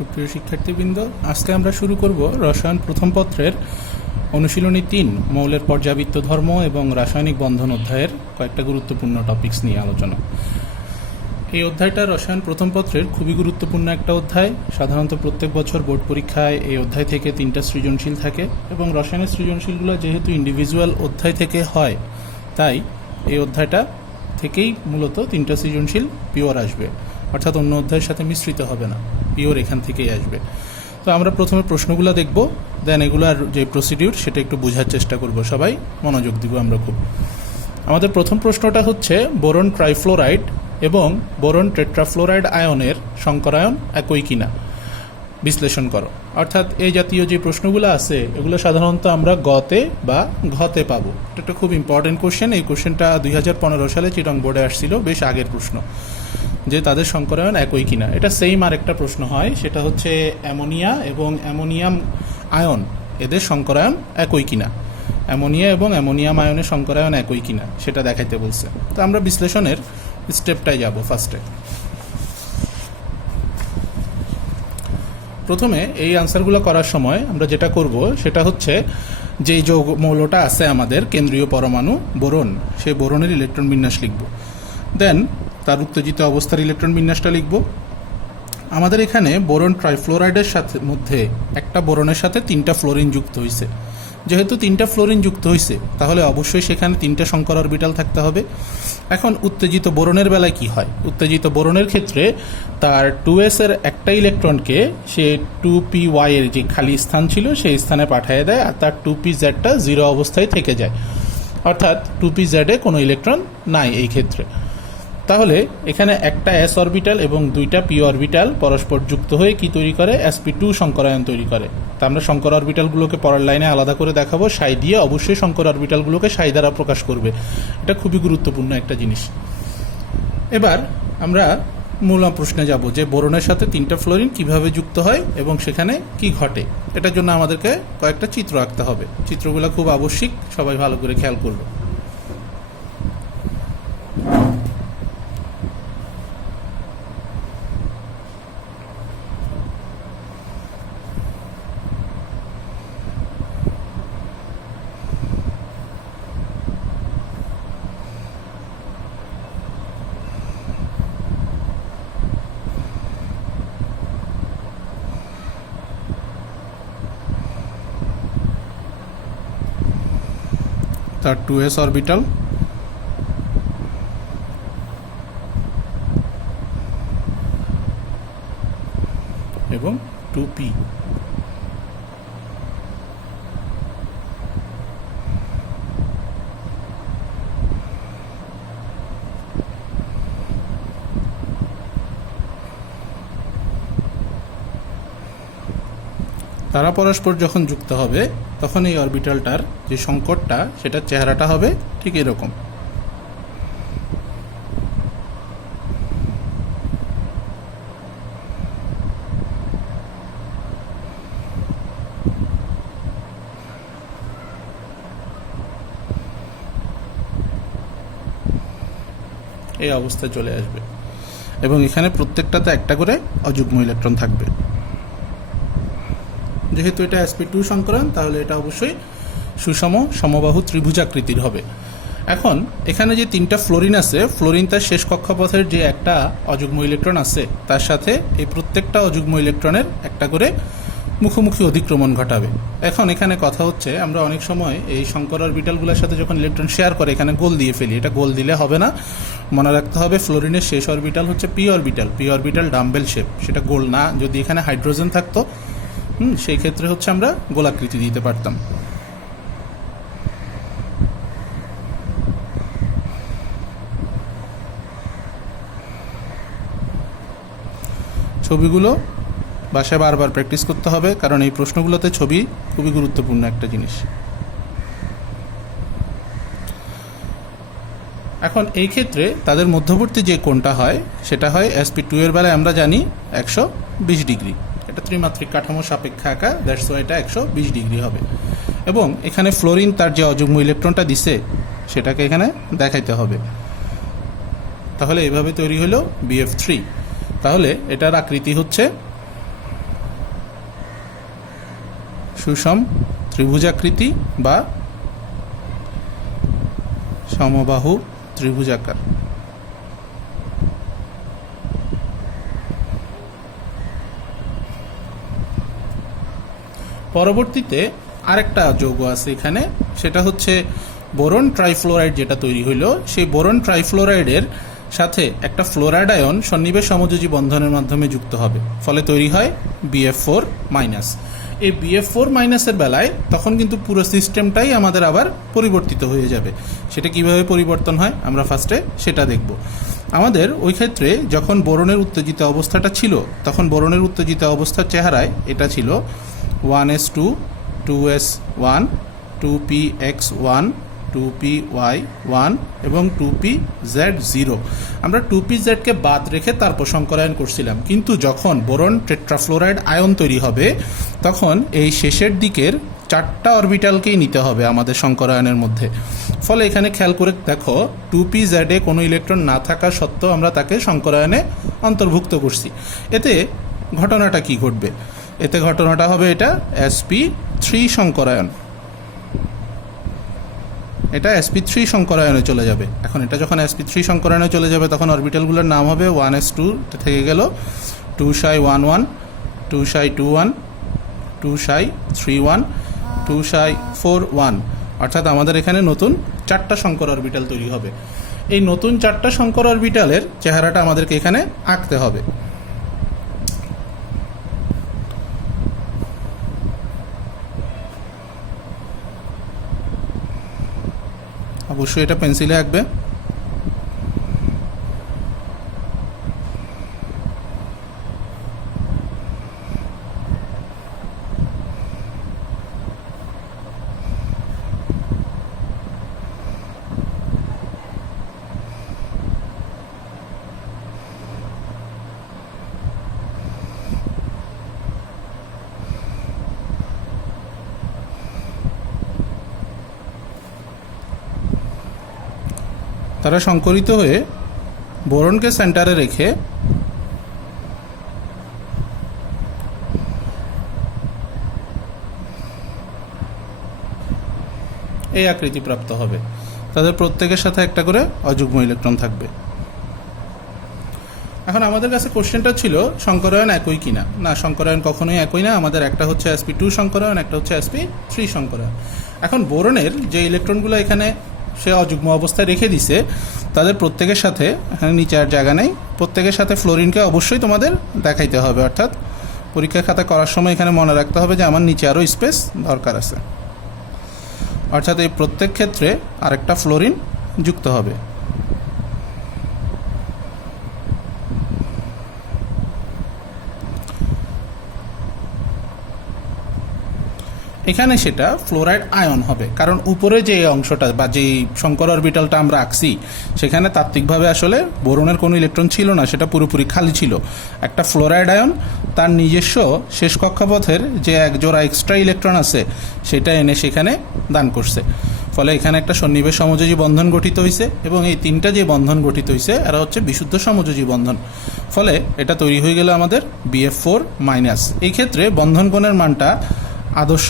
সুপ্রিয় শিক্ষার্থীবৃন্দ, আজকে আমরা শুরু করব রসায়ন প্রথম পত্রের অনুশীলনী ৩ মৌলের পর্যাবৃত্ত ধর্ম এবং রাসায়নিক বন্ধন অধ্যায়ের কয়েকটা গুরুত্বপূর্ণ টপিকস নিয়ে আলোচনা। এই অধ্যায়টা রসায়ন প্রথম পত্রের খুবই গুরুত্বপূর্ণ একটা অধ্যায়। সাধারণত প্রত্যেক বছর বোর্ড পরীক্ষায় এই অধ্যায় থেকে 3টা সৃজনশীল থাকে এবং রসায়নের সৃজনশীলগুলো যেহেতু ইন্ডিভিজুয়াল অধ্যায় থেকে হয়, তাই এই অধ্যায়টা থেকেই মূলত 3টা সৃজনশীল পিওর আসবে, অর্থাৎ অন্য অধ্যায়ের সাথে মিশ্রিত হবে না, পিওর এখান থেকেই আসবে। তো আমরা প্রথমে প্রশ্নগুলো দেখব, দেন এগুলোর যে প্রসিডিউর সেটা একটু বোঝার চেষ্টা করব, সবাই মনোযোগ দিব আমরা খুব। আমাদের প্রথম প্রশ্নটা হচ্ছে বোরন ট্রাইফ্লোরাইড এবং বোরন টেট্রাফ্লোরাইড আয়নের সংকরায়ন একই কিনা বিশ্লেষণ করো। অর্থাৎ এই জাতীয় যে প্রশ্নগুলো আছে এগুলো সাধারণত আমরা গতে বা ঘতে পাবো। এটা একটা খুব ইম্পর্টেন্ট কোশ্চেন। এই কোশ্চেনটা 2015 সালে চিটং বোর্ডে আসছিল, বেশ আগের প্রশ্ন, যে তাদের সংকরায়ন একই কিনা। এটা সেম আরেকটা প্রশ্ন হয়, সেটা হচ্ছে অ্যামোনিয়া এবং অ্যামোনিয়াম আয়ন এদের সংকরায়ন একই কিনা, অ্যামোনিয়া এবং অ্যামোনিয়াম আয়নের সংকরায়ন একই কিনা সেটা দেখাইতে বলছে। তো আমরা বিশ্লেষণের স্টেপটাই যাব ফার্স্টে। প্রথমে এই আনসারগুলো করার সময় আমরা যেটা করব সেটা হচ্ছে যে যৌগ মৌলটা আছে আমাদের কেন্দ্রীয় পরমাণু বোরন, সেই বোরনের ইলেকট্রন বিন্যাস লিখব, দেন তার উত্তেজিত অবস্থার ইলেকট্রন বিন্যাসটা লিখব। আমাদের এখানে বোরন ট্রাইফ্লোরাইডের সাথে মধ্যে একটা বোরনের সাথে 3টা ফ্লোরিন যুক্ত হয়েছে। যেহেতু 3টা ফ্লোরিন যুক্ত হয়েছে তাহলে অবশ্যই সেখানে 3টা সংকর অরবিটাল থাকতে হবে। এখন উত্তেজিত বোরনের বেলায় কি হয়? উত্তেজিত বোরনের ক্ষেত্রে তার 2s এর একটা ইলেকট্রনকে সে 2py এর যে খালি স্থান ছিল সেই স্থানে পাঠিয়ে দেয়, আর তার 2pzটা 0 অবস্থায় থেকে যায়, অর্থাৎ 2pz এ কোনো ইলেকট্রন নাই এই ক্ষেত্রে। তাহলে এখানে একটা s অরবিটাল এবং 2টা p অরবিটাল পরস্পর যুক্ত হয়ে কি তৈরি করে? sp2 সংকরায়ন তৈরি করে। তা আমরা সংকর অরবিটালগুলোকে পরের লাইনে আলাদা করে দেখাবো, সাই দিয়ে অবশ্যই সংকর অরবিটালগুলোকে সাই দ্বারা প্রকাশ করবে। এটা খুবই গুরুত্বপূর্ণ একটা জিনিস। এবার আমরা মূল প্রশ্নে যাব যে বোরনের সাথে 3টা ফ্লোরিন কিভাবে যুক্ত হয় এবং সেখানে কি ঘটে। এটার জন্য আমাদেরকে কয়েকটা চিত্র আঁকতে হবে। চিত্রগুলো খুব আবশ্যিক, সবাই ভালো করে খেয়াল করবে। তার 2s অরবিটাল এবং 2p। তারা পরস্পর যখন যুক্ত হবে তখন এই অরবিটালটার যে সংকটটা সেটার চেহারাটা হবে ঠিক এরকম। এই অবস্থায় চলে আসবে এবং এখানে প্রত্যেকটাতে একটা করে অযুগ্ম ইলেকট্রন থাকবে। যেহেতু এটা sp2 সংকরণ, তাহলে এটা অবশ্যই সুষম সমবাহু ত্রিভুজাকৃতির হবে। এখন এখানে যে 3টা ফ্লোরিন আছে, ফ্লোরিন তার শেষ কক্ষপথের যে একটা অযুগ্ম ইলেকট্রন আছে তার সাথে এই প্রত্যেকটা অযুগ্ম ইলেকট্রনের একটা করে মুখোমুখি অধিক্রমণ ঘটাবে। এখন এখানে কথা হচ্ছে আমরা অনেক সময় এই সংকর অরবিটালগুলোর সাথে যখন ইলেকট্রন শেয়ার করে এখানে গোল দিয়ে ফেলি। এটা গোল দিলে হবে না, মনে রাখতে হবে ফ্লোরিনের শেষ অরবিটাল হচ্ছে p orbital. p orbital dumbbell shape, সেটা গোল না। যদি এখানে হাইড্রোজেন থাকতো সেই ক্ষেত্রে হচ্ছে আমরা গোলাকৃতি দিতে পারতাম। ছবিগুলো বাসায় বারবার প্র্যাকটিস করতে হবে, কারণ এই প্রশ্নগুলোতে ছবি খুবই গুরুত্বপূর্ণ একটা জিনিস। এখন এই ক্ষেত্রে তাদের মধ্যবর্তী যে কোণটা হয় সেটা হয় sp2 এর বেলায় আমরা জানি 120 ডিগ্রি। এটা ত্রিমাত্রিক কাঠামো সাপেক্ষে আঁকা, দ্যাটস ওয়াই এটা 120 ডিগ্রি হবে। এবং এখানে ফ্লোরিন তার যে অযুগ্ম ইলেকট্রনটা দিছে সেটাকে এখানে দেখাইতে হবে। তাহলে এইভাবে তৈরি হলো BF3। তাহলে এটার আকৃতি হচ্ছে সুষম ত্রিভুজাকৃতি বা সমবাহু ত্রিভুজাকার। পরবর্তীতে আরেকটা যৌগ আছে এখানে, সেটা হচ্ছে বোরন ট্রাইফ্লোরাইড। যেটা তৈরি হইল সেই বোরন ট্রাইফ্লোরাইডের সাথে একটা ফ্লোরাইড আয়ন সন্নিবেশ সমযোজী বন্ধনের মাধ্যমে যুক্ত হবে, ফলে তৈরি হয় BF4 মাইনাস। এই BF4 মাইনাসের বেলায় তখন কিন্তু পুরো সিস্টেমটাই আমাদের আবার পরিবর্তিত হয়ে যাবে। সেটা কিভাবে পরিবর্তন হয় আমরা ফার্স্টে সেটা দেখব। আমাদের ওই ক্ষেত্রে যখন বোরনের উত্তেজিত অবস্থাটা ছিল, তখন বোরনের উত্তেজিত অবস্থার চেহারায় এটা ছিল 1s2 2s1 2px1 2py1 এবং 2pz0। আমরা 2pz-কে বাদ রেখে তারপর সংকরায়ন করছিলাম, কিন্তু যখন বোরন টেট্রাফ্লোরাইড আয়ন তৈরি হবে তখন এই শেষের দিকের 4টা অরবিটালকেই নিতে হবে আমাদের সংকরায়নের মধ্যে। ফলে এখানে খেয়াল করে দেখো 2pz-এ কোনো ইলেকট্রন না থাকা সত্ত্বেও আমরা তাকে সংকরায়নে অন্তর্ভুক্ত করছি। এতে ঘটনাটা কি ঘটবে? এতে ঘটনাটা হবে এটা sp3 সংকরায়ন। এটা sp3 সংকরায়নে চলে যাবে। এখন এটা যখন sp3 সংকরায়নে চলে যাবে তখন অরবিটালগুলোর নাম হবে 1s2 থেকে গেল 2ψ11 2ψ21 2ψ31 2ψ41, অর্থাৎ আমাদের এখানে নতুন 4টা সংকর অরবিটাল তৈরি হবে। এই নতুন 4টা সংকর অরবিটালের চেহারাটা আমাদেরকে এখানে আঁকতে হবে। অবশ্যই এটা পেন্সিলে আঁকবে। তারা সংকরিত হয়ে বোরনকে সেন্টারে রেখে এই আকৃতি প্রাপ্ত হবে। তাদের প্রত্যেকের সাথে একটা করে অযুগ্ম ইলেকট্রন থাকবে। এখন আমাদের কাছে কোশ্চেনটা ছিল সংকরায়ন একই কিনা। না, সংকরায়ন কখনোই একই না। আমাদের একটা হচ্ছে sp2 সংকরায়ন, একটা হচ্ছে sp3 সংকরায়ন। এখন বোরনের যে ইলেকট্রনগুলো এখানে সে অযুগ্ম অবস্থায় রেখে দিছে, তাদের প্রত্যেকের সাথে, এখানে নিচে আর জায়গা নেই, প্রত্যেকের সাথে ফ্লোরিনকে অবশ্যই তোমাদের দেখাইতে হবে। অর্থাৎ পরীক্ষা খাতা করার সময় এখানে মনে রাখতে হবে যে আমার নিচে আরও স্পেস দরকার আছে। অর্থাৎ এই প্রত্যেক ক্ষেত্রে আরেকটা ফ্লোরিন যুক্ত হবে। এখানে সেটা ফ্লোরাইড আয়ন হবে, কারণ উপরে যে অংশটা বা যে সংকর অরবিটালটা আমরা আঁকছি সেখানে তাত্ত্বিকভাবে আসলে বোরনের কোনো ইলেকট্রন ছিল না, সেটা পুরোপুরি খালি ছিল। একটা ফ্লোরাইড আয়ন তার নিজস্ব শেষ কক্ষপথের যে এক জোড়া এক্সট্রা ইলেকট্রন আছে সেটা এনে সেখানে দান করছে। ফলে এখানে একটা সন্নিবেশ সমযোজী বন্ধন গঠিত হয়েছে, এবং এই 3টা যে বন্ধন গঠিত হয়েছে এরা হচ্ছে বিশুদ্ধ সমযোজী বন্ধন। ফলে এটা তৈরি হয়ে গেল আমাদের BF4 মাইনাস। এই ক্ষেত্রে বন্ধন কোণের মানটা আদর্শ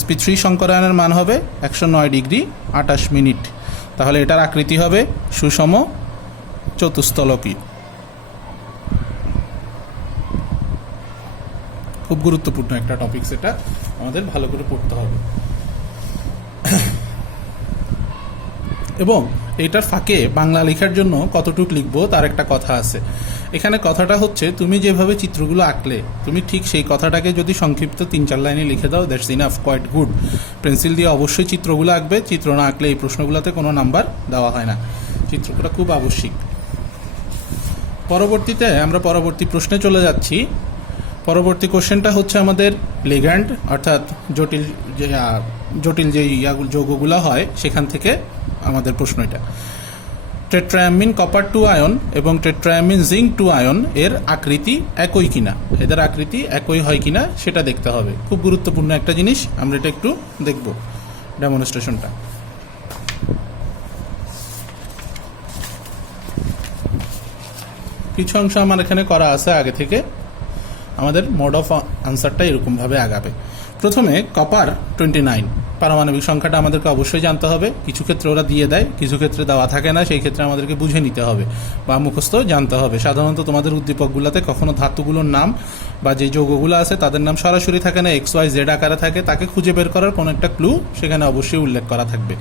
sp3 সংকরায়নের মান হবে 109 ডিগ্রি 28 মিনিট। তাহলে এটার আকৃতি হবে সুষম চতুস্তলকী। খুব গুরুত্বপূর্ণ একটা টপিক, সেটা আমাদের ভালো করে পড়তে হবে। এবং এইটার ফাঁকে বাংলা লেখার জন্য কতটুক লিখবো তার একটা কথা আছে। এখানে কথাটা হচ্ছে, তুমি যেভাবে চিত্রগুলো আঁকলে তুমি ঠিক সেই কথাটাকে যদি সংক্ষিপ্ত 3-4 লাইনে লিখে দাও, that's enough, quite good. Pencil দিয়ে অবশ্যই চিত্রগুলো আঁকবে। চিত্র না আঁকলে এই প্রশ্নগুলোতে কোনো নাম্বার দেওয়া হয় না। চিত্রটা খুব আবশ্যিক। পরবর্তীতে আমরা পরবর্তী প্রশ্নে চলে যাচ্ছি। পরবর্তী কোশ্চেনটা হচ্ছে আমাদের লিগ্যান্ড, অর্থাৎ জটিল যে যৌগগুলো হয় সেখান থেকে আমাদের প্রশ্ন এটা। টেট্রায়ামিন কপার 2 আয়ন এবং টেট্রায়ামিন জিঙ্ক 2 আয়ন এর আকৃতি একই কিনা, এদের আকৃতি একই হয় কিনা সেটা দেখতে হবে। খুব গুরুত্বপূর্ণ একটা জিনিস, আমরা এটা একটু দেখব ডেমনস্ট্রেশনটা। কিছু অংশ আমার এখানে করা আছে আগে থেকে। আমাদের মোড অফ আনসারটা এরকমভাবে আগাবে। প্রথমে কপার 29 পারমাণবিক সংখ্যাটা আমাদেরকে অবশ্যই জানতে হবে। কিছু ক্ষেত্রে ওরা দিয়ে দেয়, কিছু ক্ষেত্রে দেওয়া থাকে না, সেই ক্ষেত্রে আমাদেরকে বুঝে নিতে হবে বা মুখস্থ জানতে হবে। সাধারণত তোমাদের উদ্দীপকগুলোতে কখনো ধাতুগুলোর নাম বা যে যৌগগুলো আছে তাদের নাম সরাসরি থাকে না, XYZ আকারে থাকে। তাকে খুঁজে বের করার কোনো একটা ক্লু সেখানে অবশ্যই উল্লেখ করা থাকবে।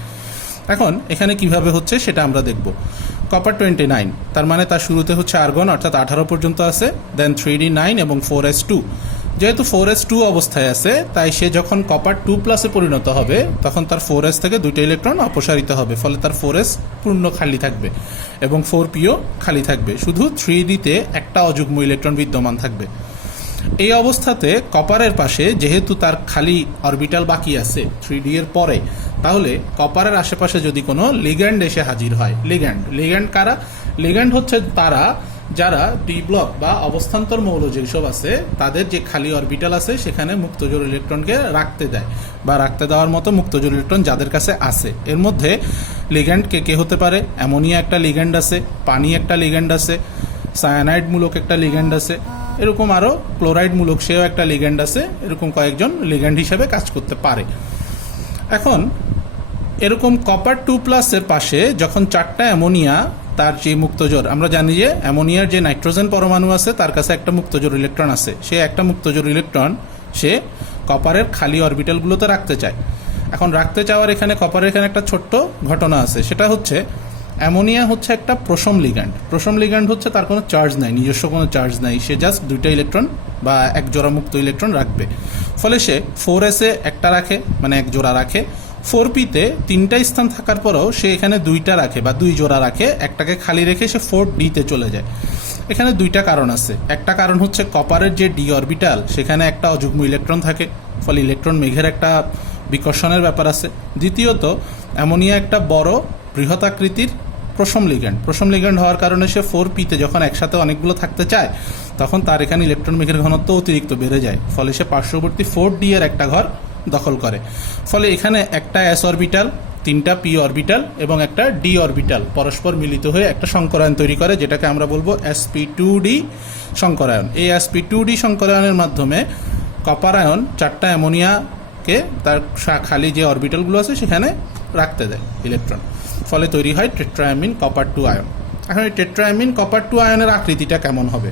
এখন এখানে কিভাবে হচ্ছে সেটা আমরা দেখব। কপার 29 তার মানে তার শুরুতে হচ্ছে আর্গন, অর্থাৎ 18 পর্যন্ত আছে, দেন 3D9 এবং 4s2। যেহেতু 4s2 অবস্থায় আছে, তাই সে যখন কপার 2+ পরিণত হবে তখন তার 4s থেকে 2টা ইলেকট্রন অপসারিত হবে, ফলে তার 4s পূর্ণ খালি থাকবে এবং 4pও খালি থাকবে। শুধু 3D-তে একটা অযুগ্ম ইলেকট্রন বিদ্যমান থাকবে। এই অবস্থাতে কপারের পাশে যেহেতু তার খালি অরবিটাল বাকি আছে 3D এর পরে, তাহলে কপারের আশেপাশে যদি কোনো লিগ্যান্ড এসে হাজির হয়, লিগ্যান্ড কারা? লিগ্যান্ড হচ্ছে তারা যারা ডি ব্লক বা অবস্থান্তর মৌল যেসব আছে তাদের যে খালি অরবিটাল আছে সেখানে মুক্তজোড় ইলেকট্রনকে রাখতে দেয় বা রাখতে দেওয়ার মতো মুক্তজোড় ইলেকট্রন যাদের কাছে আছে। এর মধ্যে লিগ্যান্ড কে হতে পারে? অ্যামোনিয়া একটা লিগ্যান্ড আছে, পানি একটা লিগ্যান্ড আছে, সায়ানাইড মূলক একটা লিগ্যান্ড আছে, এরকম আরও ক্লোরাইড মূলক সেও একটা লিগ্যান্ড আছে। এরকম কয়েকজন লিগ্যান্ড হিসেবে কাজ করতে পারে। এখন এরকম কপার 2+ এর পাশে যখন 4টা অ্যামোনিয়া, তার যে মুক্তজোড়, আমরা জানি যে অ্যামোনিয়ার যে নাইট্রোজেন পরমাণু আছে তার কাছে একটা মুক্তজোড় ইলেকট্রন আছে, সে একটা মুক্তজোড় ইলেকট্রন সে কপারের খালি অরবিটালগুলোতে রাখতে চায়। এখন রাখতে চাওয়ার এখানে কপারের এখানে একটা ছোট্ট ঘটনা আছে, সেটা হচ্ছে অ্যামোনিয়া হচ্ছে একটা প্রশম লিগ্যান্ড। প্রশম লিগ্যান্ড হচ্ছে তার কোনো চার্জ নাই, নিজস্ব কোনো চার্জ নাই, সে জাস্ট 2টা ইলেকট্রন বা এক জোড়া মুক্ত ইলেকট্রন রাখবে। ফলে সে 4s-এ একটা রাখে, মানে এক জোড়া রাখে। 4p-তে 3টা স্থান থাকার পরেও সে এখানে 2টা রাখে বা 2 জোড়া রাখে, একটাকে খালি রেখে সে 4d-তে চলে যায়। এখানে 2টা কারণ আছে। একটা কারণ হচ্ছে কপারের যে ডি অরবিটাল সেখানে একটা অযুগ্ম ইলেকট্রন থাকে, ফলে ইলেকট্রন মেঘের একটা বিকর্ষণের ব্যাপার আছে। দ্বিতীয়ত, অ্যামোনিয়া একটা বড় বৃহৎ আকৃতির প্রশম লিগ্যান্ড হওয়ার কারণে সে 4p-তে যখন একসাথে অনেকগুলো থাকতে চায় তখন তার এখানে ইলেকট্রন মেঘের ঘনত্ব অতিরিক্ত বেড়ে যায়, ফলে সে পার্শ্ববর্তী 4d-এর একটা ঘর দখল করে। ফলে এখানে একটা s অরবিটাল, 3টা p অরবিটাল এবং একটা d অরবিটাল পরস্পর মিলিত হয়ে একটা সংকরায়ন তৈরি করে, যেটাকে আমরা বলবো sp2d সংকরায়ন। এই sp2d সংকরায়নের মাধ্যমে কপার আয়ন 4টা অ্যামোনিয়াকে তার খালি যে অরবিটালগুলো আছে সেখানে রাখতে দেয় ইলেকট্রন, ফলে তৈরি হয় টেট্রাঅ্যামিন কপার 2 আয়ন। এখন এই টেট্রাঅ্যামিন কপার 2 আয়নের আকৃতিটা কেমন হবে?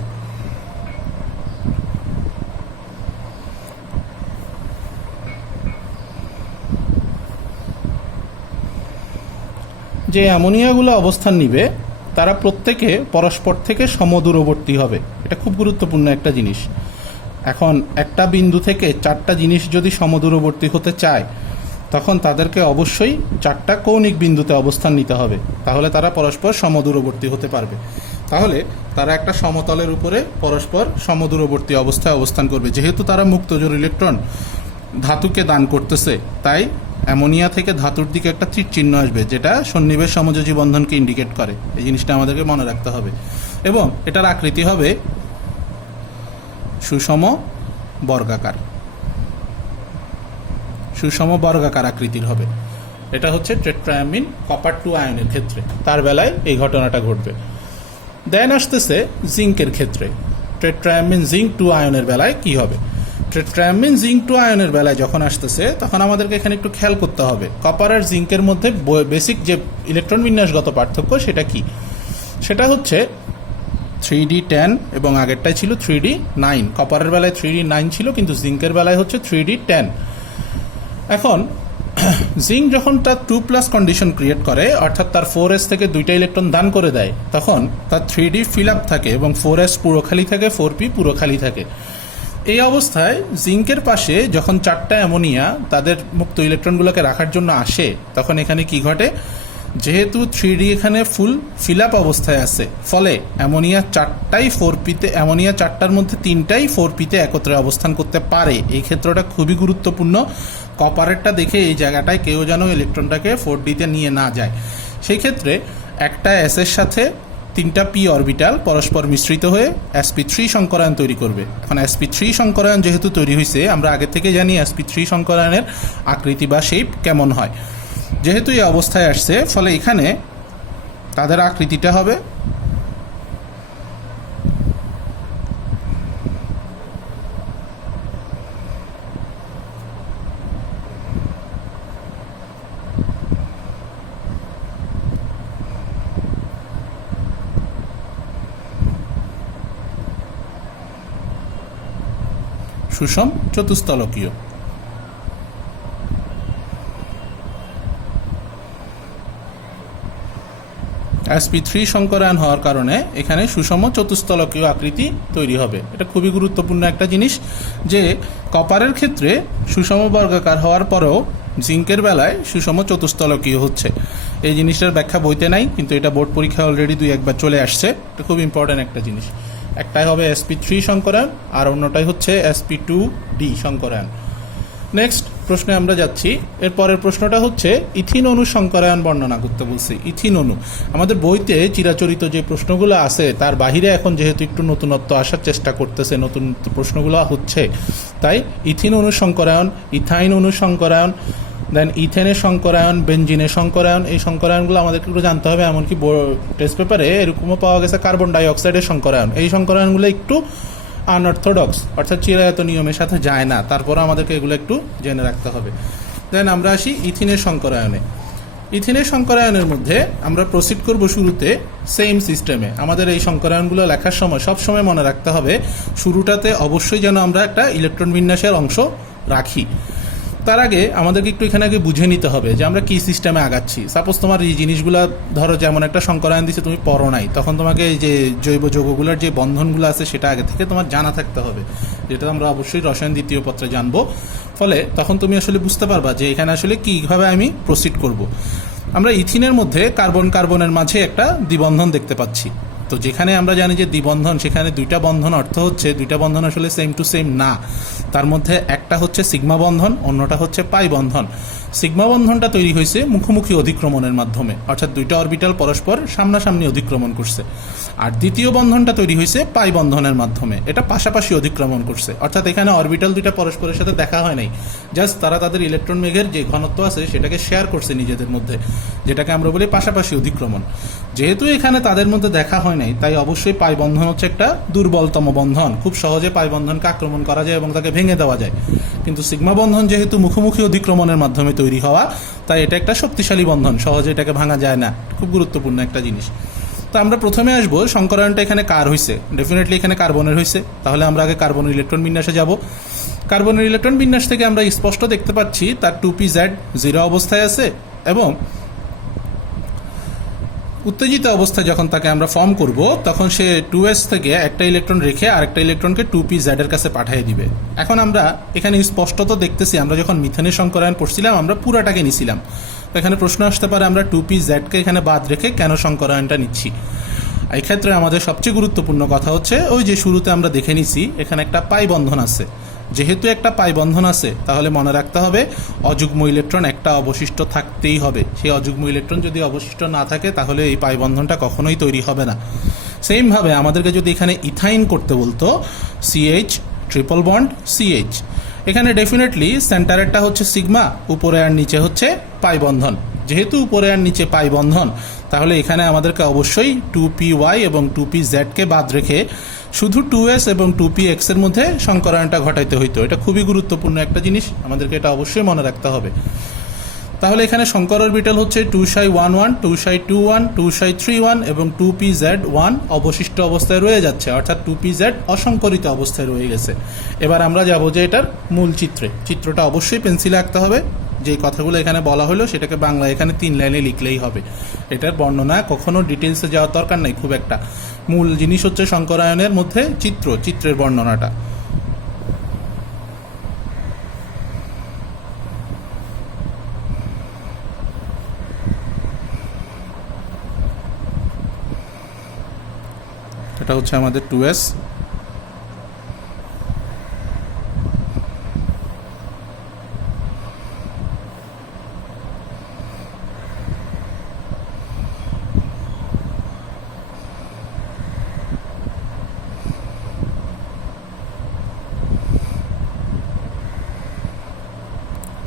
যে অ্যামোনিয়াগুলো অবস্থান নিবে তারা প্রত্যেকে পরস্পর থেকে সমদূরবর্তী হবে। এটা খুব গুরুত্বপূর্ণ একটা জিনিস। এখন একটা বিন্দু থেকে 4টা জিনিস যদি সমদূরবর্তী হতে চায় তখন তাদেরকে অবশ্যই 4টা কৌণিক বিন্দুতে অবস্থান নিতে হবে, তাহলে তারা পরস্পর সমদূরবর্তী হতে পারবে। তাহলে তারা একটা সমতলের উপরে পরস্পর সমদূরবর্তী অবস্থায় অবস্থান করবে। যেহেতু তারা মুক্তজোড় ইলেকট্রন ধাতুকে দান করতেছে, তাই অ্যামোনিয়া থেকে ধাতুর দিকে একটা তীর চিহ্ন আসবে, যেটা সন্নিবেশ সমযোজী বন্ধনকে ইন্ডিকেট করে। এই জিনিসটা আমাদেরকে মনে রাখতে হবে। এবং এটার আকৃতি হবে সুষম বর্গাকার আকৃতির হবে। এটা হচ্ছে টেট্রাঅ্যামিন কপার 2 আয়নের ক্ষেত্রে, তার বেলায় এই ঘটনাটা ঘটবে। দেন আসতেছে জিঙ্কের ক্ষেত্রে। টেট্রাঅ্যামিন জিঙ্ক 2 আয়নের বেলায় কি হবে? টেট্রাঅ্যামিন জিঙ্ক 2 আয়নের বেলায় যখন আসতেছে তখন আমাদেরকে এখানে একটু খেয়াল করতে হবে কপার আর জিঙ্কের মধ্যে বেসিক যে ইলেকট্রন বিন্যাসগত পার্থক্য সেটা কি। সেটা হচ্ছে 3d10 এবং আগেরটাই ছিল 3d9। কপারের বেলায় 3d9 ছিল, কিন্তু জিঙ্কের বেলায় হচ্ছে 3d10। এখন জিঙ্ক যখন তার 2+ কন্ডিশন ক্রিয়েট করে, অর্থাৎ তার 4s থেকে 2টা ইলেকট্রন দান করে দেয়, তখন তার 3d ফিল আপ থাকে এবং 4s পুরো খালি থাকে, 4p পুরো খালি থাকে। এই অবস্থায় জিঙ্কের পাশে যখন 4টা অ্যামোনিয়া তাদের মুক্ত ইলেকট্রনগুলোকে রাখার জন্য আসে, তখন এখানে কি ঘটে? যেহেতু 3d এখানে ফুল ফিল আপ অবস্থায় আছে, ফলে অ্যামোনিয়া 4টাই 4p-তে, অ্যামোনিয়া 4টার মধ্যে 3টাই 4p-তে একত্রে অবস্থান করতে পারে। এই ক্ষেত্রটা খুবই গুরুত্বপূর্ণ। কপারেরটা দেখে এই জায়গাটায় কেউ যেন ইলেকট্রনটাকে 4d-তে নিয়ে না যায়। সেই ক্ষেত্রে একটা s এর সাথে 3টা p অরবিটাল পরস্পর মিশ্রিত হয়ে sp3 সংকরায়ন তৈরি করবে। এখন sp3 সংকরায়ন যেহেতু তৈরি হয়েছে, আমরা আগে থেকে জানি sp3 সংকরায়নের আকৃতি বা শেপ কেমন হয়। যেহেতু এই অবস্থায় আসছে, ফলে এখানে তাদের আকৃতিটা হবে সুষম চতুস্তলকীয়। sp3 সংকরায়ন হওয়ার কারণে এখানে সুষম চতুস্তলকীয় আকৃতি তৈরি হবে। এটা খুবই গুরুত্বপূর্ণ একটা জিনিস যে কপারের ক্ষেত্রে সুষম বর্গাকার হওয়ার পরেও জিঙ্কের বেলায় সুষম চতুস্তলকীয় হচ্ছে। এই জিনিসটার ব্যাখ্যা বইতে নাই, কিন্তু এটা বোর্ড পরীক্ষায় অলরেডি 2-1 চলে আসছে। এটা খুব ইম্পর্ট্যান্ট একটা জিনিস। একটাই হবে sp3 সংকরায়ন আর অন্যটাই হচ্ছে sp2d সংকরায়ন। নেক্সট প্রশ্নে আমরা যাচ্ছি। এরপরের প্রশ্নটা হচ্ছে ইথিন অণু সংকরায়ন বর্ণনা করতে বলছি। ইথিন অণু আমাদের বইতে চিরাচরিত যে প্রশ্নগুলো আছে তার বাহিরে এখন যেহেতু একটু নতুনত্ব আসার চেষ্টা করতেছে, নতুন প্রশ্নগুলো হচ্ছে, তাই ইথিন অণু সংকরায়ন, ইথাইন অণু সংকরায়ন, দেন ইথেনের সংকরায়ন, বেনজিনের সংকরায়ন, এই সংকরায়নগুলো আমাদেরকে একটু জানতে হবে। এমনকি টেস্ট পেপারে এরকমও পাওয়া গেছে কার্বন ডাইঅক্সাইডের সংকরায়ন। এই সংকরায়নগুলো একটু আনঅর্থোডক্স, অর্থাৎ চিরায়ত নিয়মের সাথে যায় না, তারপরে আমাদেরকে এগুলো একটু জেনে রাখতে হবে। দেন আমরা আসি ইথিনের সংকরায়নে। ইথিনের সংকরায়নের মধ্যে আমরা প্রসিড করব শুরুতে সেম সিস্টেমে। আমাদের এই সংকরায়নগুলো লেখার সময় সবসময় মনে রাখতে হবে শুরুটাতে অবশ্যই যেন আমরা একটা ইলেকট্রন বিন্যাসের অংশ রাখি। তার আগে আমাদেরকে একটু এখানে আগে বুঝে নিতে হবে যে আমরা কি সিস্টেমে আগাচ্ছি। সাপোজ তোমার এই জিনিসগুলো ধরো যেমন একটা সংকরায়ন দিচ্ছে, তুমি পড়ো নাই, তখন তোমাকে এই যে জৈব যৌগগুলোর যে বন্ধনগুলো আছে সেটা আগে থেকে তোমার জানা থাকতে হবে, যেটা আমরা অবশ্যই রসায়ন দ্বিতীয় পত্রে জানবো। ফলে তখন তুমি আসলে বুঝতে পারবা যে এখানে আসলে কীভাবে আমি প্রসিড করব। আমরা ইথিনের মধ্যে কার্বন কার্বনের মাঝে একটা দ্বিবন্ধন দেখতে পাচ্ছি। তো যেখানে আমরা জানি যে দ্বিবন্ধন, সেখানে দুইটা বন্ধন অর্থ হচ্ছে দুইটা বন্ধন আসলে সেম টু সেম না। তার মধ্যে একটা হচ্ছে সিগমা বন্ধন, অন্যটা হচ্ছে পাই বন্ধন। সিগমা বন্ধনটা তৈরি হয়েছে মুখোমুখি অধিক্রমণের মাধ্যমে, অর্থাৎ দুইটা অরবিটাল পরস্পর সামনাসামনি অধিক্রমণ করছে। আর দ্বিতীয় বন্ধনটা তৈরি হয়েছে পাই বন্ধনের মাধ্যমে, এটা পাশাপাশি অধিক্রমণ করছে, অর্থাৎ এখানে অরবিটাল দুইটা পরস্পরের সাথে দেখা হয় নাই, জাস্ট তারা তাদের ইলেকট্রন মেঘের যে ঘনত্ব আছে সেটাকে শেয়ার করছে নিজেদের মধ্যে, যেটাকে আমরা বলি পাশাপাশি অধিক্রমণ। যেহেতু এখানে তাদের মধ্যে দেখা হয় নাই, তাই অবশ্যই পাই বন্ধন হচ্ছে একটা দুর্বলতম বন্ধন। খুব সহজে পাই বন্ধনকে আক্রমণ করা যায় এবং তাকে ভেঙে দেওয়া যায়। কিন্তু সিগমা বন্ধন যেহেতু মুখোমুখি অধিক্রমণের মাধ্যমে তৈরি হওয়া, তাই এটা একটা শক্তিশালী বন্ধন, সহজে এটাকে ভাঙা যায় না। খুব গুরুত্বপূর্ণ একটা জিনিস। তো আমরা প্রথমে আসবো সংকরায়নটা এখানে কার হয়েছে। ডেফিনেটলি এখানে কার্বনের হয়েছে। তাহলে আমরা আগে কার্বনের ইলেকট্রন বিন্যাসে যাব। কার্বনের ইলেকট্রন বিন্যাস থেকে আমরা স্পষ্ট দেখতে পাচ্ছি তার 2pz 0 অবস্থায় আছে, এবং উত্তেজিত অবস্থায় যখন তাকে আমরা ফর্ম করব তখন সে 2s থেকে একটা ইলেকট্রন রেখে আরেকটা ইলেকট্রনকে 2pz এর কাছে পাঠিয়ে দিবে। এখন আমরা এখানে স্পষ্টত দেখতেছি, আমরা যখন মিথেনের সংকরায়ন পড়ছিলাম আমরা পুরাটাকে নিছিলাম। তো এখানে প্রশ্ন আসতে পারে আমরা 2pz কে এখানে বাদ রেখে কেন সংকরায়নটা নিচ্ছি। এই ক্ষেত্রে আমাদের সবচেয়ে গুরুত্বপূর্ণ কথা হচ্ছে ওই যে শুরুতে আমরা দেখে নিছি এখানে একটা পাই বন্ধন আছে। যেহেতু একটা পাই বন্ধন আছে, তাহলে মনে রাখতে হবে অযুগ্ম ইলেকট্রন একটা অবশিষ্ট থাকতেই হবে। সেই অযুগ্ম ইলেকট্রন যদি অবশিষ্ট না থাকে তাহলে এই পাই বন্ধনটা কখনোই তৈরি হবে না। সেমভাবে আমাদেরকে যদি এখানে ইথাইন করতে বলতো CH ট্রিপল বন্ড CH, এখানে ডেফিনেটলি সেন্টারেরটা হচ্ছে সিগমা, উপরে আর নিচে হচ্ছে পাই বন্ধন। যেহেতু উপরে আর নিচে পাই বন্ধন, তাহলে এখানে আমাদেরকে অবশ্যই 2py এবং 2pz কে বাদ রেখে শুধু 2s এবং 2px এর মধ্যে সংকরায়নটা ঘটাইতে হইতো। এটা খুবই গুরুত্বপূর্ণ একটা জিনিস, আমাদেরকে এটা অবশ্যই মনে রাখতে হবে। তাহলে এখানে সংকর অরবিটাল হচ্ছে 2ψ11, 2ψ21, 2ψ31 এবং 2pz1 অবশিষ্ট অবস্থায় রয়ে যাচ্ছে, অর্থাৎ 2pz অসংকরিত অবস্থায় রয়ে গেছে। এবার আমরা যাব যে এটার মূল চিত্রটা অবশ্যই পেন্সিলে আঁকতে হবে। যে কথাগুলো এখানে বলা হলো সেটাকে বাংলা এখানে 3 লাইনে লিখলেই হবে। এটার বর্ণনা কখনো ডিটেলসে যাওয়ার দরকার নাই খুব একটা। মূল জিনিস হচ্ছে সংকরায়নের মধ্যে চিত্রের বর্ণনাটা। এটা হচ্ছে আমাদের 2s,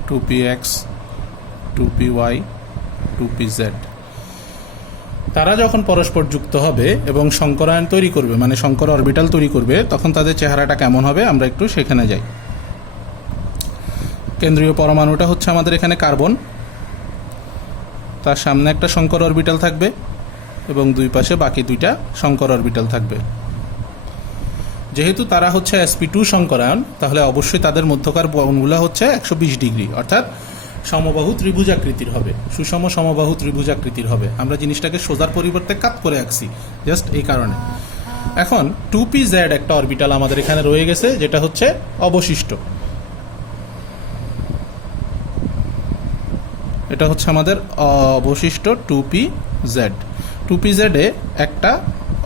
two px, 2py, 2pz। তারা যখন পরস্পর যুক্ত হবে এবং সংকরায়ন তৈরি করবে, মানে সংকর অরবিটাল তৈরি করবে, তখন তাদের চেহারাটা কেমন হবে আমরা একটু সেখানে যাই। কেন্দ্রীয় পরমাণুটা হচ্ছে আমাদের এখানে কার্বন, তার সামনে একটা সংকর অরবিটাল থাকবে এবং দুই পাশে বাকি দুইটা সংকর অরবিটাল থাকবে। যেহেতু তারা হচ্ছে sp2 সংকরায়ন, তাহলে অবশ্যই তাদের মধ্যকার বনগুলো হচ্ছে 120 ডিগ্রি, অর্থাৎ সমবাহু ত্রিভুজাকৃতির হবে, সুষম সমবাহু ত্রিভুজাকৃতির হবে। আমরা জিনিসটাকে সোজার পরিবর্তে কাট করে আঁকছি জাস্ট এই কারণে। এখন 2pz একটা অরবিটাল আমাদের এখানে রয়ে গেছে, যেটা হচ্ছে অবশিষ্ট। এটা হচ্ছে আমাদের অবশিষ্ট 2pz এ একটা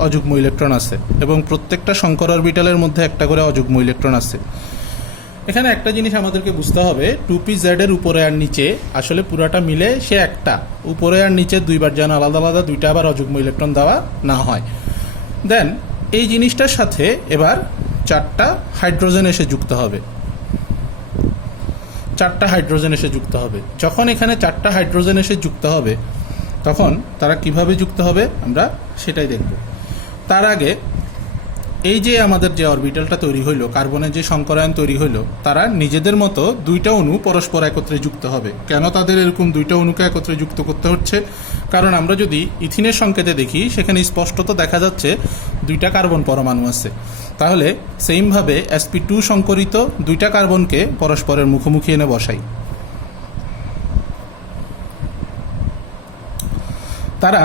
অযুগ্ম ইলেকট্রন আছে এবং প্রত্যেকটা সংকর অরবিটালের মধ্যে একটা করে অযুগ্ম ইলেকট্রন আছে। এখানে একটা জিনিস আমাদেরকে বুঝতে হবে, 2pz এর উপরে আর নিচে আসলে পুরাটা মিলে সে একটা, উপরে আর নিচে দুইবার যেন আলাদা আলাদা দুইটা আবার অযুগ্ম ইলেকট্রন দেওয়া না হয়। দেন এই জিনিসটার সাথে এবার 4টা হাইড্রোজেন এসে যুক্ত হবে, 4টা হাইড্রোজেন এসে যুক্ত হবে। যখন এখানে 4টা হাইড্রোজেন এসে যুক্ত হবে তখন তারা কিভাবে যুক্ত হবে আমরা সেটাই দেখব। তার আগে এই যে আমাদের যে অরবিটালটা তৈরি হইলো, কার্বনের যে সংকরায়ন তৈরি হইলো, তারা নিজেদের মতো দুইটা অণু পরস্পর একত্রে যুক্ত হবে। কেন তাদের এরকম দুইটা অণুকে একত্রে যুক্ত করতে হচ্ছে? কারণ আমরা যদি ইথিনের সংকেতে দেখি সেখানে স্পষ্টত দেখা যাচ্ছে দুইটা কার্বন পরমাণু আছে। তাহলে সেইমভাবে sp2 সংকরিত দুইটা কার্বনকে পরস্পরের মুখোমুখি এনে বসাই। তারা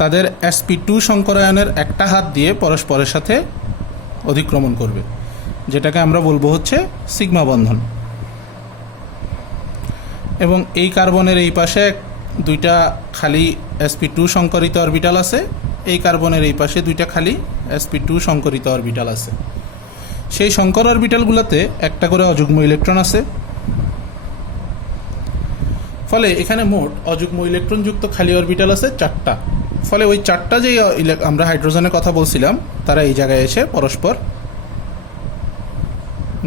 তাদের sp2 সংকরায়নের একটা হাত দিয়ে পরস্পরের সাথে অধিক্রমণ করবে, যেটাকে আমরা বলবো হচ্ছে সিগমা বন্ধন। এবং এই কার্বনের এই পাশে দুইটা খালি sp2 সংকরিত অরবিটাল আছে, এই কার্বনের এই পাশে দুইটা খালি sp2 সংকরিত অরবিটাল আছে। সেই সংকর অরবিটালগুলোতে একটা করে অযুগ্ম ইলেকট্রন আছে। ফলে এখানে মোট অযুগ্ম ইলেকট্রন যুক্ত খালি অরবিটাল আছে 4টা। ফলে ওই 4টা যে আমরা হাইড্রোজেনের কথা বলছিলাম তারা এই জায়গায় এসে পরস্পর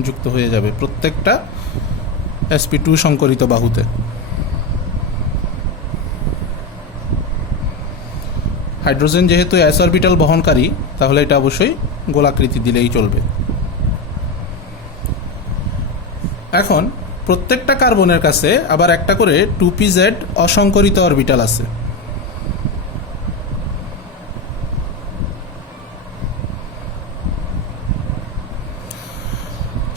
যুক্ত হয়ে যাবে প্রত্যেকটা sp2 সংকরিত বাহুতে। হাইড্রোজেন যেহেতু s অরবিটাল বহনকারী, তাহলে এটা অবশ্যই গোলাকৃতি দিলেই চলবে। এখন প্রত্যেকটা কার্বনের কাছে আবার একটা করে 2pz অসংকরিত অরবিটাল আছে।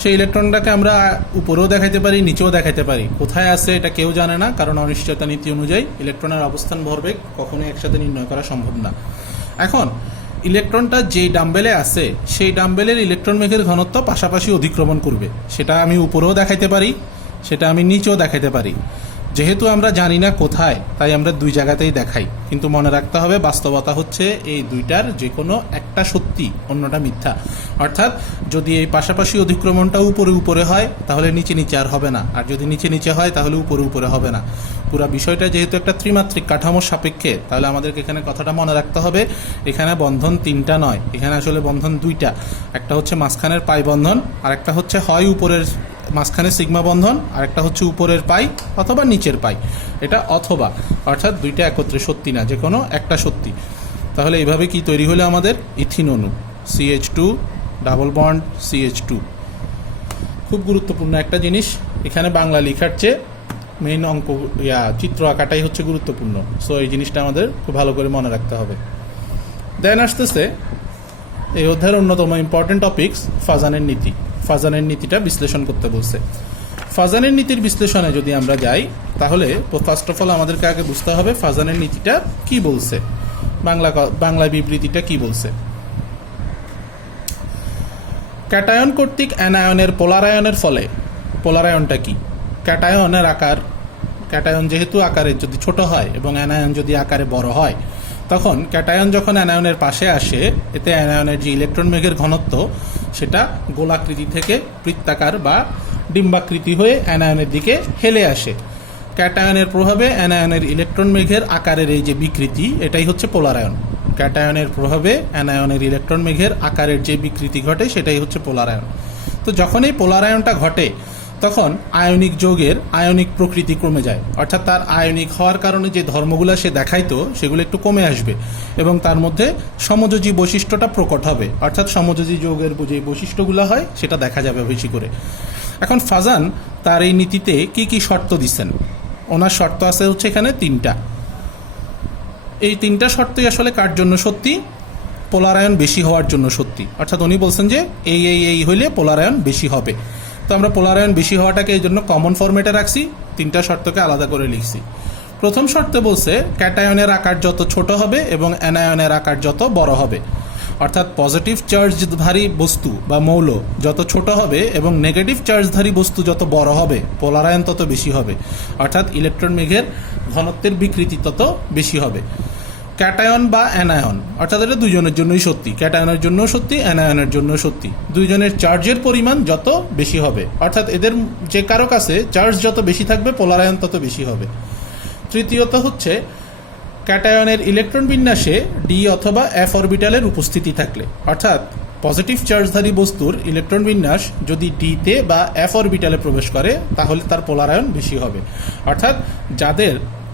সেই ইলেকট্রনটাকে আমরা উপরেও দেখাইতে পারি, নিচেও দেখাইতে পারি। কোথায় আছে এটা কেউ জানে না, কারণ অনিশ্চয়তা নীতি অনুযায়ী ইলেকট্রনের অবস্থান ভরবেগ কখনোই একসাথে নির্ণয় করা সম্ভব না। এখন ইলেকট্রনটা যেই ডাম্বেলে আছে সেই ডাম্বেলের ইলেকট্রন মেঘের ঘনত্ব পাশাপাশি অধিক্রমণ করবে। সেটা আমি উপরেও দেখাইতে পারি, সেটা আমি নিচেও দেখাইতে পারি। যেহেতু আমরা জানি না কোথায়, তাই আমরা দুই জায়গাতেই দেখাই। কিন্তু মনে রাখতে হবে বাস্তবতা হচ্ছে এই দুইটার যে কোনো একটা সত্যি, অন্যটা মিথ্যা। অর্থাৎ যদি এই পাশাপাশি অধিক্রমণটা উপরে উপরে হয় তাহলে নিচে নিচে আর হবে না, আর যদি নিচে নিচে হয় তাহলে উপরে উপরে হবে না। পুরো বিষয়টা যেহেতু একটা ত্রিমাত্রিক কাঠামোর সাপেক্ষে, তাহলে আমাদেরকে এখানে কথাটা মনে রাখতে হবে, এখানে বন্ধন 3টা নয়, এখানে আসলে বন্ধন 2টা। একটা হচ্ছে মাঝখানের পাই বন্ধন, আর একটা হচ্ছে হয় উপরের মাঝখানে সিগমা বন্ধন, আর একটা হচ্ছে উপরের পাই অথবা নিচের পাই। এটা অথবা, অর্থাৎ দুইটা একত্রে সত্যি না, যে কোনো একটা সত্যি। তাহলে এইভাবে কি তৈরি হলো আমাদের ইথিন অণু, CH2 ডাবল বন্ড CH2। খুব গুরুত্বপূর্ণ একটা জিনিস, এখানে বাংলা লেখার চেয়ে মেইন অঙ্ক চিত্র আঁকাটাই হচ্ছে গুরুত্বপূর্ণ। সো এই জিনিসটা আমাদের খুব ভালো করে মনে রাখতে হবে। দেন আসতেছে এই অধ্যায়ের অন্যতম ইম্পর্টেন্ট টপিকস ফাজানের নীতি। ফাজানের নীতিটা বিশ্লেষণ করতে বলছে। ফাজানের নীতির বিশ্লেষণে যদি আমরা যাই তাহলে ফার্স্ট অফ অল আমাদেরকে আগে বুঝতে হবে ফাজানের নীতিটা কি বলছে, বাংলা বিবৃতিটা কি বলছে। ক্যাটায়ন কর্তৃক অ্যানায়নের পোলারায়নের ফলে, পোলারায়নটা কি? ক্যাটায়নের আকার, ক্যাটায়ন যেহেতু আকারে যদি ছোট হয় এবং অ্যানায়ন যদি আকারে বড় হয়, তখন ক্যাটায়ন যখন অ্যানায়নের পাশে আসে, এতে অ্যানায়নের যে ইলেকট্রন মেঘের ঘনত্ব সেটা গোলাকৃতি থেকে বৃত্তাকার বা ডিম্বাকৃতি হয়ে অ্যানায়নের দিকে হেলে আসে। ক্যাটায়নের প্রভাবে অ্যানায়নের ইলেকট্রন মেঘের আকারের এই যে বিকৃতি, এটাই হচ্ছে পোলারায়ন। ক্যাটায়নের প্রভাবে অ্যানায়নের ইলেকট্রন মেঘের আকারের যে বিকৃতি ঘটে সেটাই হচ্ছে পোলারায়ন। তো যখন এই পোলারায়নটা ঘটে তখন আয়নিক যৌগের আয়নিক প্রকৃতি কমে যায়, অর্থাৎ তার আয়নিক হওয়ার কারণে যে ধর্মগুলো সে দেখাইতো সেগুলো একটু কমে আসবে এবং তার মধ্যে সমযোজী বৈশিষ্ট্যটা প্রকট হবে, অর্থাৎ সমযোজী যৌগের যে বৈশিষ্ট্যগুলো হয় সেটা দেখা যাবে বেশি করে। এখন ফাজান তার এই নীতিতে কি কি শর্ত দিচ্ছেন? ওনার শর্ত আছে হচ্ছে এখানে 3টা। এই 3টা শর্তই আসলে কার জন্য সত্যি? পোলার আয়ন বেশি হওয়ার জন্য সত্যি, অর্থাৎ উনি বলছেন যে এই হইলে পোলার আয়ন বেশি হবে। তো আমরা পোলার আয়ন বেশি হওয়াটাকে এই জন্য কমন ফরম্যাটে রাখছি, তিনটা শর্তকে আলাদা করে লিখছি। প্রথম শর্তে বলছে ক্যাটায়নের আকার যত ছোট হবে এবং অ্যানায়নের আকার যত বড় হবে, অর্থাৎ পজিটিভ চার্জধারী বস্তু বা মৌল যত ছোট হবে এবং নেগেটিভ চার্জধারী বস্তু যত বড় হবে পোলার আয়ন তত বেশি হবে, অর্থাৎ ইলেকট্রন মেঘের ঘনত্বের বিকৃতি তত বেশি হবে। ক্যাটায়ন বা অ্যানায়ন, অর্থাৎ এটা দুইজনের জন্যই সত্যি, ক্যাটায়নের জন্য সত্যি, অ্যানায়নের জন্য সত্যি। দুইজনের চার্জের পরিমাণ যত বেশি হবে, অর্থাৎ এদের যে কারো কাছে চার্জ যত বেশি থাকবে পোলার আয়ন তত বেশি হবে। তৃতীয়ত হচ্ছে ক্যাটায়নের ইলেকট্রন বিন্যাসে ডি অথবা এফ অরবিটালের উপস্থিতি থাকলে, অর্থাৎ পজিটিভ চার্জধারী বস্তুর ইলেকট্রন বিন্যাস যদি ডিতে বা এফ অরবিটালে প্রবেশ করে তাহলে তার পোলার আয়ন বেশি হবে। অর্থাৎ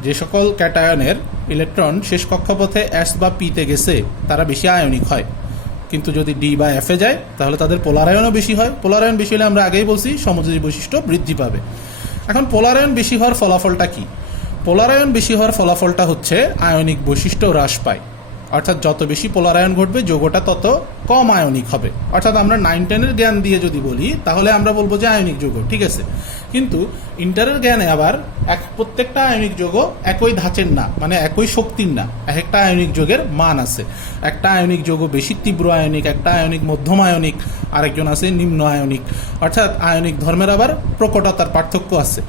যে সকল ক্যাটায়নের ইলেকট্রন শেষ কক্ষপথে এস বা পিতে গেছে তারা বেশি আয়নিক হয়, কিন্তু যদি ডি বা এফে যায় তাহলে তাদের পোলার আয়নও বেশি হয়। পোলার আয়ন বেশি হলে আমরা আগেই বলছি সমযোজী বৈশিষ্ট্য বৃদ্ধি পাবে। এখন পোলার আয়ন বেশি হওয়ার ফলাফলটা কি? পোলার আয়ন বেশি হওয়ার ফলাফলটা হচ্ছে আয়নিক বৈশিষ্ট্য হ্রাস পায়, অর্থাৎ যত বেশি পোলার আয়ন ঘটবে যৌগটা তত কম আয়নিক হবে। অর্থাৎ আমরা 9-10-এর জ্ঞান দিয়ে যদি বলি তাহলে আমরা বলবো যে আয়নিক যৌগ, ঠিক আছে, কিন্তু ইন্টারের জ্ঞানে আবার প্রত্যেকটা আয়নিক যৌগ একই ধাঁচের না, মানে একই শক্তির না, এক একটা আয়নিক যৌগের মান আছে। একটা আয়নিক যৌগ বেশি তীব্র আয়নিক, একটা আয়নিক মধ্যম আয়নিক, আরেকজন আছে নিম্ন আয়নিক, অর্থাৎ আয়নিক ধর্মের আবার প্রকটতার পার্থক্য আছে।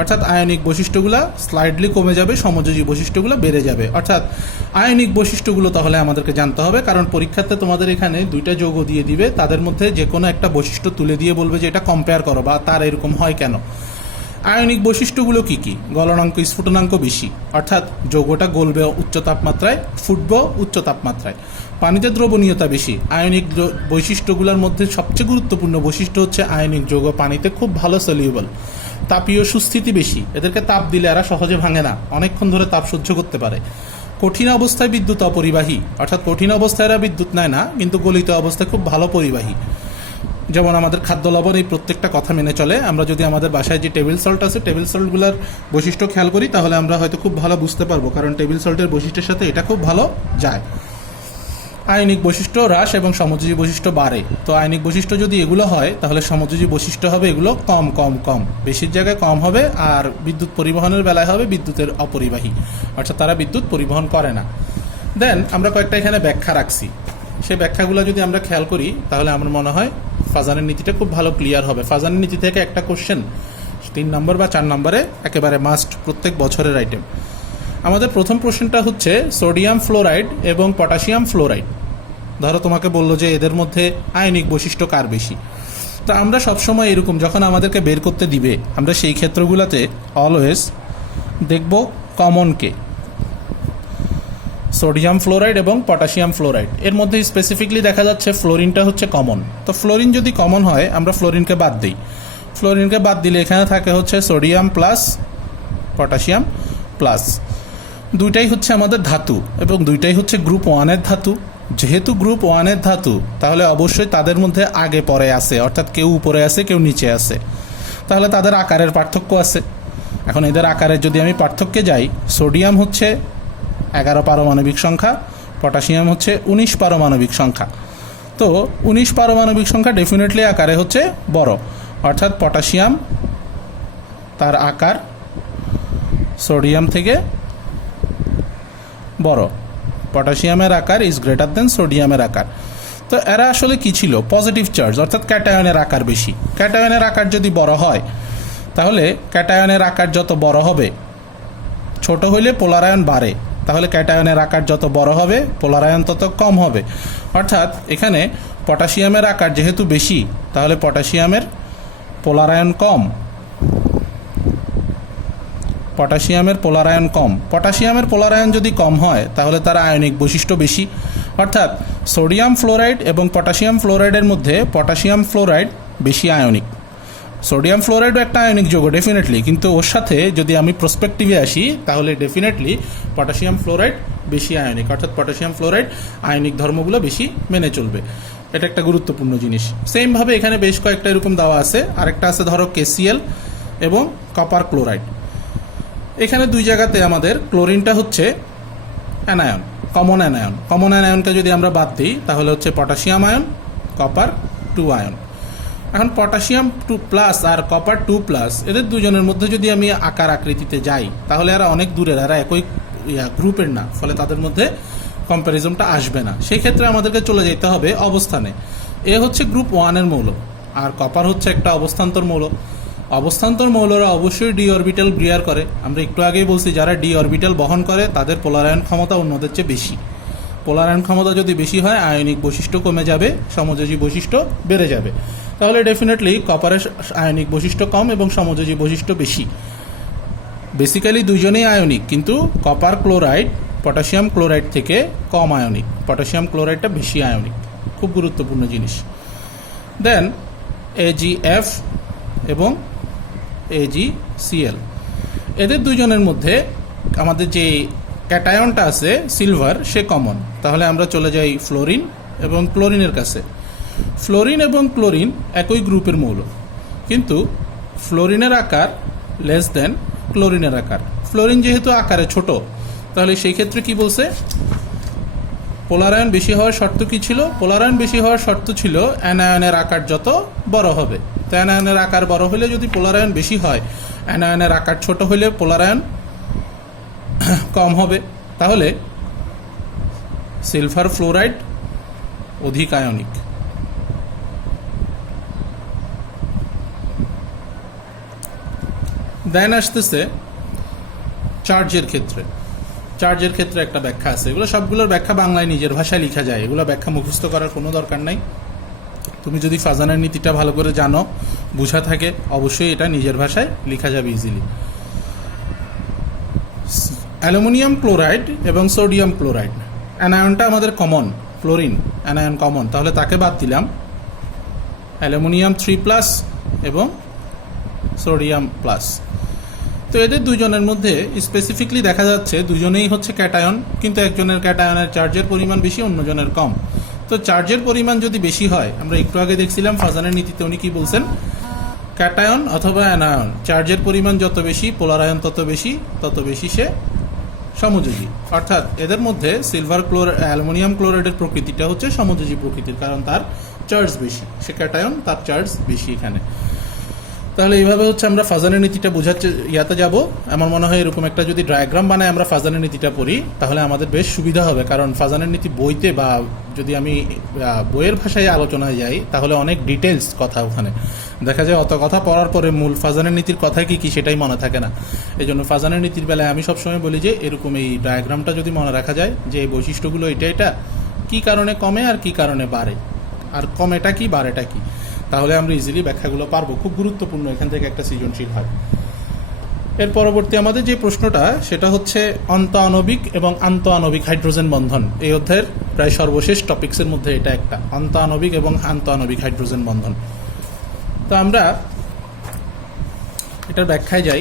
অর্থাৎ আয়নিক বৈশিষ্ট্যগুলো স্লাইডলি কমে যাবে, সমযোজী বৈশিষ্ট্যগুলো বেড়ে যাবে। অর্থাৎ আয়নিক বৈশিষ্ট্যগুলো তাহলে আমাদেরকে জানতে হবে, কারণ পরীক্ষাতে তোমাদের এখানে দুইটা যৌগ দিয়ে দিবে, তাদের মধ্যে যে কোনো একটা বৈশিষ্ট্য তুলে দিয়ে বলবে যে এটা কম্পেয়ার করো বা তার এরকম হয় কেন। আয়নিক বৈশিষ্ট্যগুলো কি কি? গলনাঙ্ক স্ফুটনাঙ্ক বেশি, অর্থাৎ যৌগটা গলবে উচ্চ তাপমাত্রায়, ফুটবে উচ্চ তাপমাত্রায়। পানিতে দ্রবণীয়তা বেশি। আয়নিক বৈশিষ্ট্যগুলোর মধ্যে সবচেয়ে গুরুত্বপূর্ণ বৈশিষ্ট্য হচ্ছে আয়নিক যৌগ পানিতে খুব ভালো সলিউবল। তাপীয় সুস্থিতি বেশি, এদেরকে তাপ দিলে এরা সহজে ভাঙে না, অনেকক্ষণ ধরে তাপ সহ্য করতে পারে। কঠিন অবস্থায় বিদ্যুৎ অপরিবাহী, অর্থাৎ কঠিন অবস্থায় এরা বিদ্যুৎ নেয় না, কিন্তু গলিত অবস্থায় খুব ভালো পরিবাহী। যেমন আমাদের খাদ্য লবণ এই প্রত্যেকটা কথা মেনে চলে। আমরা যদি আমাদের বাসায় যে টেবিল সল্ট আছে, টেবিল সল্টগুলোর বৈশিষ্ট্য খেয়াল করি তাহলে আমরা হয়তো খুব ভালো বুঝতে পারবো, কারণ টেবিল সল্টের বৈশিষ্ট্যের সাথে এটা খুব ভালো যায়। আয়নিক বৈশিষ্ট্য হ্রাস এবং সমযোজী বৈশিষ্ট্য বাড়ে। তো আয়নিক বৈশিষ্ট্য যদি এগুলো হয় তাহলে সমযোজী বৈশিষ্ট্য হবে এগুলো কম কম কম, বেশির জায়গায় কম হবে। আর বিদ্যুৎ পরিবহনের বেলায় হবে বিদ্যুতের অপরিবাহী, অর্থাৎ তারা বিদ্যুৎ পরিবহন করে না। দেন আমরা কয়েকটা এখানে ব্যাখ্যা রাখছি, সেই ব্যাখ্যাগুলো যদি আমরা খেয়াল করি তাহলে আমার মনে হয় ফাজানের নীতিটা খুব ভালো ক্লিয়ার হবে। ফাজানের নীতি থেকে একটা কোশ্চেন 3 নম্বর বা 4 নম্বরে একেবারে মাস্ট, প্রত্যেক বছরের আইটেম। আমাদের প্রথম প্রশ্নটা হচ্ছে সোডিয়াম ফ্লোরাইড এবং পটাশিয়াম ফ্লোরাইড। ধরো তোমাকে বললো যে এদের মধ্যে আয়নিক বৈশিষ্ট্য কার বেশি। তো আমরা সবসময় এরকম যখন আমাদেরকে বের করতে দিবে আমরা সেই ক্ষেত্রগুলোতে অলওয়েজ দেখব কমনকে, সোডিয়াম ফ্লোরাইড এবং পটাশিয়াম ফ্লোরাইড। এর মধ্যে স্পেসিফিকলি দেখা যাচ্ছে ফ্লোরিনটা হচ্ছে কমন। তো ফ্লোরিন যদি কমন হয় আমরা ফ্লোরিনকে বাদ দিই। ফ্লোরিনকে বাদ দিলে এখানে থাকে হচ্ছে সোডিয়াম প্লাস পটাশিয়াম প্লাস। দুইটাই হচ্ছে আমাদের ধাতু এবং দুইটাই হচ্ছে গ্রুপ 1-এর ধাতু। যেহেতু গ্রুপ 1-এর ধাতু তাহলে অবশ্যই তাদের মধ্যে আগে পরে আছে, অর্থাৎ কেউ উপরে আছে কেউ নিচে আছে, তাহলে তাদের আকারের পার্থক্য আছে। এখন এদের আকারের যদি আমি পার্থক্যে যাই, সোডিয়াম হচ্ছে 11 পারমাণবিক সংখ্যা, পটাশিয়াম হচ্ছে 19 পারমাণবিক সংখ্যা। তো 19 পারমাণবিক সংখ্যা ডেফিনেটলি আকারে হচ্ছে বড়, অর্থাৎ পটাশিয়াম তার আকার সোডিয়াম থেকে বড়। পটাশিয়ামের আকার ইজ গ্রেটার দেন সোডিয়ামের আকার। তো এরা আসলে কি ছিল? পজিটিভ চার্জ, অর্থাৎ ক্যাটায়নের আকার বেশি। ক্যাটায়নের আকার যদি বড় হয় তাহলে ক্যাটায়নের আকার যত বড় হবে, ছোট হইলে পোলার আয়ন বাড়ে, তাহলে ক্যাটায়নের আকার যত বড় হবে পোলার আয়ন তত কম হবে। অর্থাৎ এখানে পটাশিয়ামের আকার যেহেতু বেশি তাহলে পটাশিয়ামের পোলার আয়ন কম। পটাশিয়ামের পোলার আয়ন কম। পটাশিয়ামের পোলার আয়ন যদি কম হয় তাহলে তার আয়নিক বৈশিষ্ট্য বেশি। অর্থাৎ সোডিয়াম ফ্লোরাইড এবং পটাশিয়াম ফ্লোরাইডের মধ্যে পটাশিয়াম ফ্লোরাইড বেশি আয়নিক। সোডিয়াম ফ্লোরাইডও একটা আয়নিক যৌগ ডেফিনেটলি, কিন্তু ওর সাথে যদি আমি প্রসপেক্টিভে আসি তাহলে ডেফিনেটলি পটাশিয়াম ফ্লোরাইড বেশি আয়নিক, অর্থাৎ পটাশিয়াম ফ্লোরাইড আয়নিক ধর্মগুলো বেশি মেনে চলবে। এটা একটা গুরুত্বপূর্ণ জিনিস। সেমভাবে এখানে বেশ কয়েকটা এরকম দেওয়া আছে। আরেকটা আছে ধরো কেসিএল এবং কপার ক্লোরাইড। এখানে দুই জায়গাতে আমাদের ক্লোরিনটা হচ্ছে অ্যানায়ন, কমন অ্যানায়ন। কমন অ্যানায়নকে যদি আমরা বাদ দিই তাহলে হচ্ছে পটাশিয়াম আয়ন, কপার 2 আয়ন। এখন পটাশিয়াম 2+ আর কপার 2+, এদের দুজনের মধ্যে যদি আমি আকার আকৃতিতে যাই তাহলে এরা অনেক দূরের, এরা একই গ্রুপের না, ফলে তাদের মধ্যে কম্প্যারিজনটা আসবে না। সেই ক্ষেত্রে আমাদেরকে চলে যেতে হবে অবস্থানে। এ হচ্ছে গ্রুপ 1-এর মৌল, আর কপার হচ্ছে একটা অবস্থান্তর মৌল। অবস্থান্তর মৌলরা অবশ্যই ডি অরবিটাল বিয়ার করে। আমরা একটু আগেই বলছি যারা ডি অরবিটাল বহন করে তাদের পোলারায়ন ক্ষমতা অন্যদের চেয়ে বেশি। পোলারায়ন ক্ষমতা যদি বেশি হয় আয়নিক বৈশিষ্ট্য কমে যাবে, সমযোজী বৈশিষ্ট্য বেড়ে যাবে। তাহলে ডেফিনেটলি কপারের আয়নিক বৈশিষ্ট্য কম এবং সমযোজী বৈশিষ্ট্য বেশি। বেসিক্যালি দুইজনেই আয়নিক, কিন্তু কপার ক্লোরাইড পটাশিয়াম ক্লোরাইড থেকে কম আয়নিক, পটাশিয়াম ক্লোরাইডটা বেশি আয়নিক। খুব গুরুত্বপূর্ণ জিনিস। দেন AgF এবং AgCl, এদের দুজনের মধ্যে আমাদের যে ক্যাটায়নটা আছে সিলভার, সে কমন। তাহলে আমরা চলে যাই ফ্লোরিন এবং ক্লোরিনের কাছে। ফ্লোরিন এবং ক্লোরিন একই গ্রুপের মৌল, কিন্তু ফ্লোরিনের আকার লেস দেন ক্লোরিনের আকার। ফ্লোরিন যেহেতু আকারে ছোট, তাহলে সেই ক্ষেত্রে কি বলছে, পোলারায়ন বেশি হওয়ার শর্ত কি ছিল? পোলারায়ন বেশি হওয়ার শর্ত ছিল অ্যানায়নের আকার যত বড় হবে। তো অ্যানায়নের আকার বড় হলে যদি পোলারায়ন বেশি হয়, অ্যানায়নের আকার ছোট হলে পোলারায়ন কম হবে। তাহলে সিলভার ফ্লোরাইড অধিক আয়নিক। দেন আসতেছে চার্জের ক্ষেত্রে। চার্জের ক্ষেত্রে একটা ব্যাখ্যা আছে, এগুলো সবগুলোর ব্যাখ্যা বাংলায় নিজের ভাষায় লেখা যায়, এগুলো ব্যাখ্যা মুখস্থ করার কোনো দরকার নাই। তুমি যদি ফাজানের নীতিটা ভালো করে জানো, বুঝা থাকে, অবশ্যই এটা নিজের ভাষায় লেখা যাবে ইজিলি। অ্যালুমিনিয়াম ক্লোরাইড এবং সোডিয়াম ক্লোরাইড, অ্যানায়নটা আমাদের কমন, ফ্লোরিন অ্যানায়ন কমন, তাহলে তাকে বাদ দিলাম। অ্যালুমিনিয়াম 3+ এবং সোডিয়াম প্লাস। তো এদের দুজনের মধ্যে স্পেসিফিকলি দেখা যাচ্ছে দুজনেই হচ্ছে ক্যাটায়ন, কিন্তু একজনের ক্যাটায়নের চার্জের পরিমাণ বেশি, অন্যজনের কম। তো চার্জের পরিমাণ যদি বেশি হয়, আমরা একটু আগে দেখছিলাম ফাজানের নীতিতে উনি কি বলছেন, ক্যাটায়ন অথবা অ্যানায়ন চার্জের পরিমাণ যত বেশি, পোলারায়ন তত বেশি সে সমযোজী। অর্থাৎ এদের মধ্যে সিলভার অ্যালুমিনিয়াম ক্লোরাইডের প্রকৃতিটা হচ্ছে সমযোজী প্রকৃতির, কারণ তার চার্জ বেশি, সে ক্যাটায়ন, তার চার্জ বেশি এখানে। তাহলে এইভাবে হচ্ছে আমরা ফাজানের নীতিটা বোঝাচ্ছে ইয়াতে যাব। আমার মনে হয় এরকম একটা যদি ডায়াগ্রাম বানায় আমরা ফাজানের নীতিটা পড়ি, তাহলে আমাদের বেশ সুবিধা হবে। কারণ ফাজানের নীতি বইতে, বা যদি আমি বইয়ের ভাষায় আলোচনায় যাই, তাহলে অনেক ডিটেলস কথা ওখানে দেখা যায়। অত কথা পড়ার পরে মূল ফাজানের নীতির কথা কি সেটাই মনে থাকে না। এই জন্য ফাজানের নীতির বেলায় আমি সবসময় বলি যে এরকম এই ডায়াগ্রামটা যদি মনে রাখা যায়, যে এই বৈশিষ্ট্যগুলো এটা কি কারণে কমে আর কি কারণে বাড়ে, আর কমেটা কি বাড়েটা কি, তাহলে আমরা ইজিলি ব্যাখ্যাগুলো পারবো। খুব গুরুত্বপূর্ণ, এখান থেকে একটা সৃজনশীল হয়। এর পরবর্তী আমাদের যে প্রশ্নটা, সেটা হচ্ছে অন্ত আণবিক এবং আন্ত আণবিক হাইড্রোজেন বন্ধন। এই অধ্যায়ের প্রায় সর্বশেষ টপিক্সের মধ্যে এটা একটা, অন্ত আণবিক এবং আন্ত আণবিক হাইড্রোজেন বন্ধন। তো আমরা এটার ব্যাখ্যায় যাই।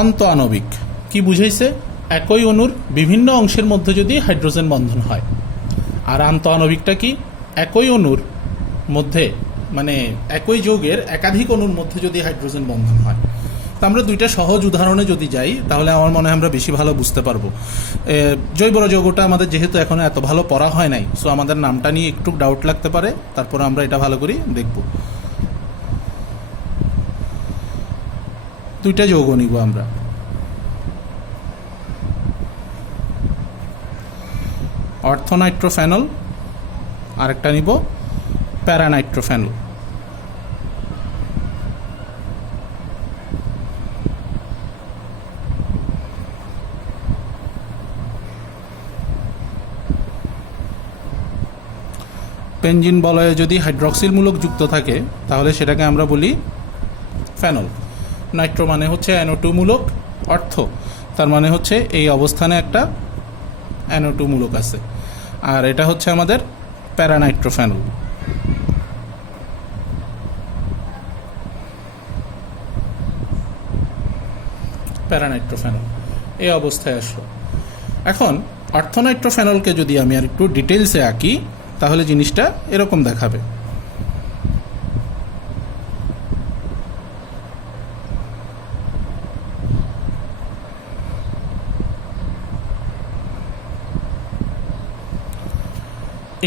অন্ত আণবিক কি বুঝাইছে? একই অণুর বিভিন্ন অংশের মধ্যে যদি হাইড্রোজেন বন্ধন হয়। আর আন্ত আণবিকটা কি? একই অণুর মধ্যে, মানে একই যৌগের একাধিক অণুর মধ্যে যদি হাইড্রোজেন বন্ধন হয়। তো আমরা দুইটা সহজ উদাহরণে যদি যাই, তাহলে আমার মনে হয় আমরা বেশি ভালো বুঝতে পারবো। জৈব যৌগটা আমাদের যেহেতু এখনো এত ভালো পড়া হয় নাই, সো আমাদের নামটা নিয়ে একটু ডাউট লাগতে পারে, তারপর আমরা এটা ভালো করে দেখব। দুইটা যৌগ নিব আমরা। অর্থনাইট্রোফেনল, আরেকটা নিব প্যারানাইট্রোফেনল। পেনজিন বলয়ে যদি হাইড্রক্সিল মূলক যুক্ত থাকে, তাহলে সেটাকে আমরা বলি ফেনল। নাইট্রো মানে হচ্ছে NO2 মূলক, অর্থ তার মানে হচ্ছে এই অবস্থানে একটা NO2 মূলক আছে, আর এটা হচ্ছে আমাদের প্যারানাইট্রোফেনল। প্যারানাইট্রোফেনল এই অবস্থায় আসলো। এখন অর্থনাইট্রোফেনলকে যদি আমি আর একটু ডিটেলসে আঁকি, তাহলে জিনিসটা এরকম দেখাবে।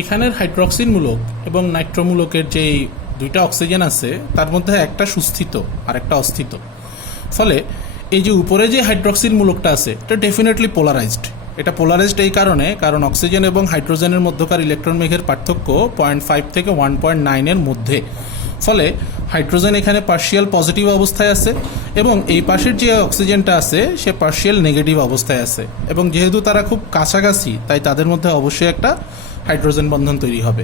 এখানের হাইড্রক্সিন মূলক এবং নাইট্রোমূলকের যে দুইটা অক্সিজেন আছে তার মধ্যে একটা সুস্থিত আর একটা অস্থিত। ফলে এই যে উপরে যে হাইড্রক্সিন মূলকটা আছে এটা ডেফিনেটলি পোলারাইজড। এটা পোলারাইজড এই কারণ অক্সিজেন এবং হাইড্রোজেনের মধ্যকার ইলেকট্রন মেঘের পার্থক্য 0.5 থেকে 1.9 এর মধ্যে। ফলে হাইড্রোজেন এখানে পার্শিয়াল পজিটিভ অবস্থায় আছে এবং এই পাশের যে অক্সিজেনটা আছে সে পার্শিয়াল নেগেটিভ অবস্থায় আছে, এবং যেহেতু তারা খুব কাছাকাছি তাই তাদের মধ্যে অবশ্যই একটা হাইড্রোজেন বন্ধন তৈরি হবে।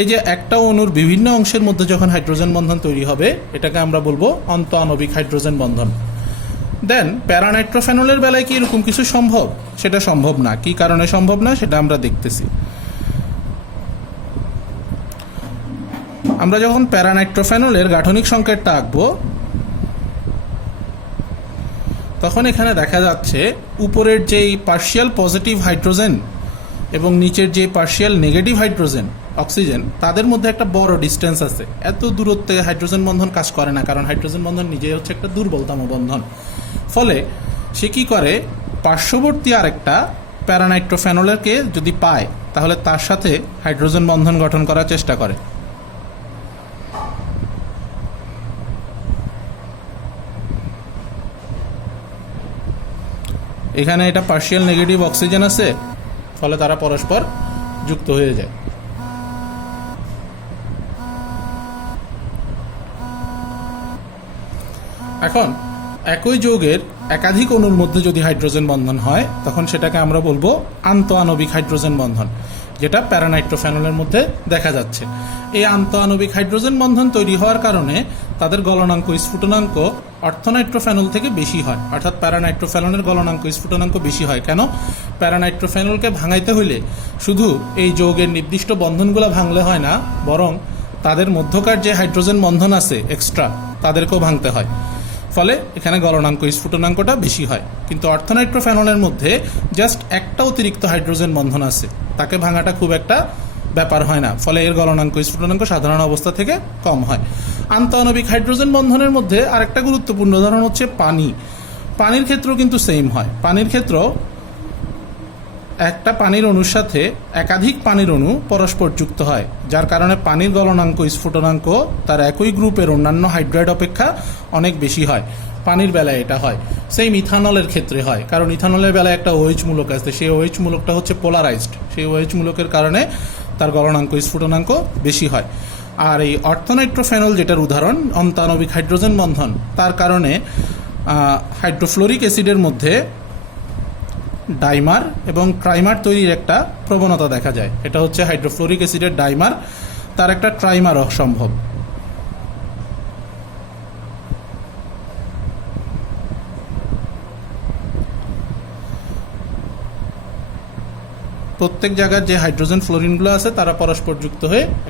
এই যে একটা অণুর বিভিন্ন অংশের মধ্যে যখন হাইড্রোজেন বন্ধন তৈরি হবে এটাকে আমরা বলবো অন্তঃআণবিক হাইড্রোজেন বন্ধন। দেন প্যারানাইট্রোফেনলের বেলায় কি এরকম কিছু সম্ভব? সেটা সম্ভব না। কি কারণে সম্ভব না সেটা আমরা দেখতেছি। আমরা যখন প্যারানাইট্রোফেনলের গাঠনিক সংকেতটা আঁকবো তখন এখানে দেখা যাচ্ছে উপরের যেই পার্শিয়াল পজিটিভ হাইড্রোজেন এবং নিচের যে পার্শিয়াল নেগেটিভ হাইড্রোজেন অক্সিজেন তাদের মধ্যে একটা বড় ডিস্টেন্স আছে। এত দূরত্বে হাইড্রোজেন বন্ধন কাজ করে না, কারণ হাইড্রোজেন বন্ধন নিজেই হচ্ছে একটা দুর্বলতম বন্ধন। ফলে সে কি করে, পার্শ্ববর্তী আরেকটা প্যারানাইট্রোফেনলকে যদি পায় তাহলে তার সাথে হাইড্রোজেন বন্ধন গঠন করার চেষ্টা করে। এখানে এটা পার্শিয়াল নেগেটিভ অক্সিজেন আছে, ফলে তারা পরস্পর যুক্ত হয়ে যায়। এখন একই যৌগের একাধিক অণুর মধ্যে যদি হাইড্রোজেন বন্ধন হয় তখন সেটাকে আমরা বলবো আন্তঃআণবিক হাইড্রোজেন বন্ধন, যেটা প্যারানাইট্রোফেনলের মধ্যে দেখা যাচ্ছে। এই আন্তঃআণবিক হাইড্রোজেন বন্ধন তৈরি হওয়ার কারণে তাদের গলনাঙ্ক স্ফুটনাঙ্ক অর্থনাইট্রোফেনল থেকে বেশি হয়, অর্থাৎ প্যারানাইট্রোফেনলের গলনাঙ্ক স্ফুটনাঙ্ক বেশি হয়। কেন? প্যারানাইট্রোফেনলকে ভাঙাইতে হইলে শুধু এই যৌগের নির্দিষ্ট বন্ধনগুলো ভাঙলে হয় না, বরং তাদের মধ্যকার যে হাইড্রোজেন বন্ধন আছে এক্সট্রা তাদেরকেও ভাঙতে হয়। ফলে এখানে গলনাঙ্ক স্ফুটনাঙ্কটা বেশি হয়। কিন্তু অর্থনাইট্রোফেনলের মধ্যে জাস্ট একটা অতিরিক্ত হাইড্রোজেন বন্ধন আছে, তাকে ভাঙাটা খুব একটা ব্যাপার হয় না, ফলে এর গলনাঙ্ক স্ফুটনাঙ্ক সাধারণ অবস্থা থেকে কম হয়। আন্তঃআণবিক হাইড্রোজেন বন্ধনের মধ্যে আরেকটা গুরুত্বপূর্ণ উদাহরণ হচ্ছে পানি। পানির ক্ষেত্রেও কিন্তু সেম হয়। পানির ক্ষেত্রেও একটা পানির অণুর সাথে একাধিক পানির অণু পরস্পর যুক্ত হয়, যার কারণে পানির গলনাঙ্ক স্ফুটনাঙ্ক তার একই গ্রুপের অন্যান্য হাইড্রাইড অপেক্ষা অনেক বেশি হয়। পানির বেলায় এটা হয়। সেই ইথানলের ক্ষেত্রে হয়, কারণ ইথানলের বেলায় একটা OH মূলক আছে, সেই OH মূলকটা হচ্ছে পোলারাইজড। সেই OH মূলকের কারণে তার গলনাঙ্ক স্ফুটনাঙ্ক বেশি হয়। আর এই অর্থনাইট্রোফেনল যেটার উদাহরণ অন্তঃআণবিক হাইড্রোজেন বন্ধন, তার কারণে হাইড্রোফ্লোরিক অ্যাসিডের মধ্যে ডাইমার এবং ট্রাইমার তৈরির একটা প্রবণতা দেখা যায়। এটা হচ্ছে হাইড্রোফ্লোরিক অ্যাসিডের ডাইমার, তার একটা ট্রাইমারও সম্ভব। প্রত্যেক জায়গার যে হাইড্রোজেন ফ্লোরিনগুলো আছে তারা পরস্পর যুক্ত হয়ে একটা